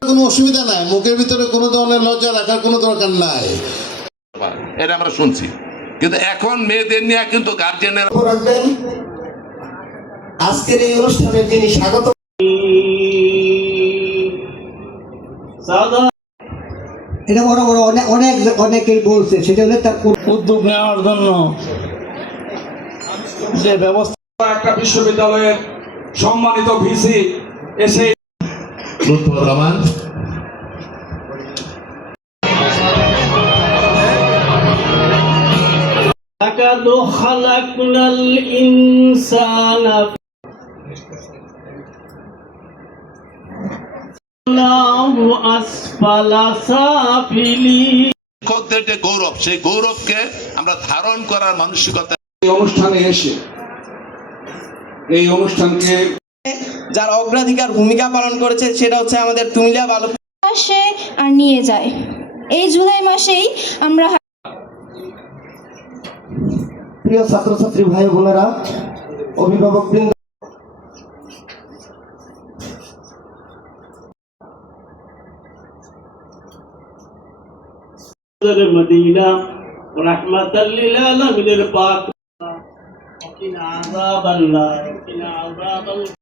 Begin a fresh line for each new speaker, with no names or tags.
কোনো অসুবিধা নাই। মুখের ভিতরে কোনো ধরনের লজ্জা রাখার কোনো দরকার নাই।
এটা আমরা শুনছি। কিন্তু এখন মেয়েদের নিয়ে কিন্তু গার্জেনের
রাখবেন আজকের এই অনুষ্ঠানে যিনি স্বাগত
এটা বড় বড় অনেক অনেক অনেকেই বলছে সেটা হলে তার
উদ্যোগ নেওয়ার জন্য যে ব্যবস্থা
একটা বিশ্ববিদ্যালয়ের সম্মানিত ভিসি এসে
লুৎফর রহমান
لقد خلقنا الإنسان الله أسفل سافلين
শিক্ষকদের যে গৌরব সেই গৌরবকে আমরা ধারণ করার মানসিকতা
এই অনুষ্ঠানে এসে এই অনুষ্ঠানকে
যার অগ্রাধিকার ভূমিকা পালন করেছে সেটা হচ্ছে আমাদের তুমিলা বালক
আসে আর নিয়ে যায়। এই জুলাই মাসেই আমরা
প্রিয় ছাত্রছাত্রী ভাই বোনেরা অভিভাবক বৃন্দ
মদিনা রহমাতাল লিল আলামিনের পাক। وقنا عذاب النار وقنا عذاب